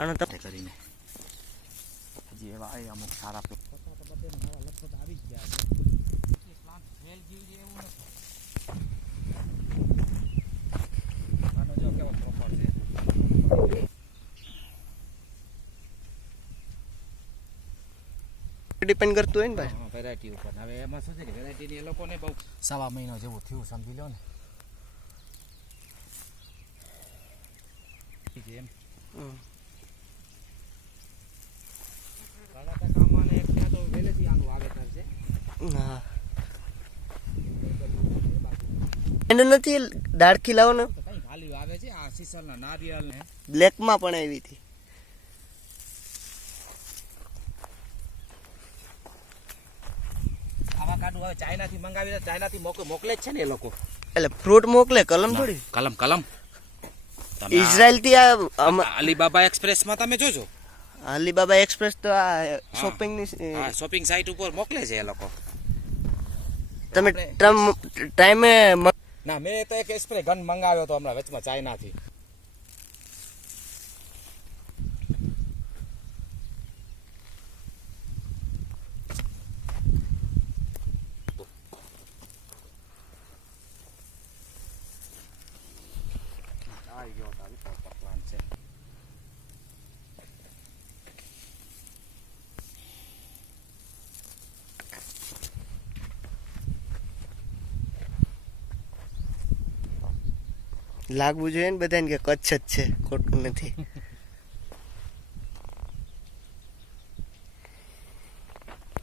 આનો તો કરીને હજી એવા અમુક સારા આવી જ ગયા પ્લાન્ટ વેલ જીવ છે એવું નથી. આનો જો કેવો પ્રોપર છે. ડિપેન્ડ કરતું હોય ને ભાઈ વેરાયટી ઉપર. હવે એમાં શું છે કે વેરાયટીની એ લોકોને બહુ સવા મહિનો જેવું થયું સમજી લો ને એમ. હા એને નથી ડાળખી લાવો ને કઈ ખાલી આવે છે આ સીસલના નારિયેળ ને બ્લેકમાં પણ આવી હતી. આવા કાઢું હવે ચાઇનાથી મંગાવી ચાઇનાથી મોકલે જ છે ને એ લોકો. એટલે ફ્રૂટ મોકલે કલમ થોડી કલમ ઇઝરાયલ થી આ અલીબાબા એક્સપ્રેસમાં તમે જોજો. અલીબાબા એક્સપ્રેસ તો આ શોપિંગ ની શોપિંગ સાઇટ ઉપર મોકલે છે એ લોકો. તમે ટાઈમે ના મેં તો એક સ્પ્રે ગન મંગાવ્યો હતો હમણાં વચમાં ચાઇનાથી. આવી ગયો તારી પ્રોપર પ્લાન્ટ છે. લાગવું જોઈએ ને બધાને કે કચ્છ જ છે, ખોટું નથી.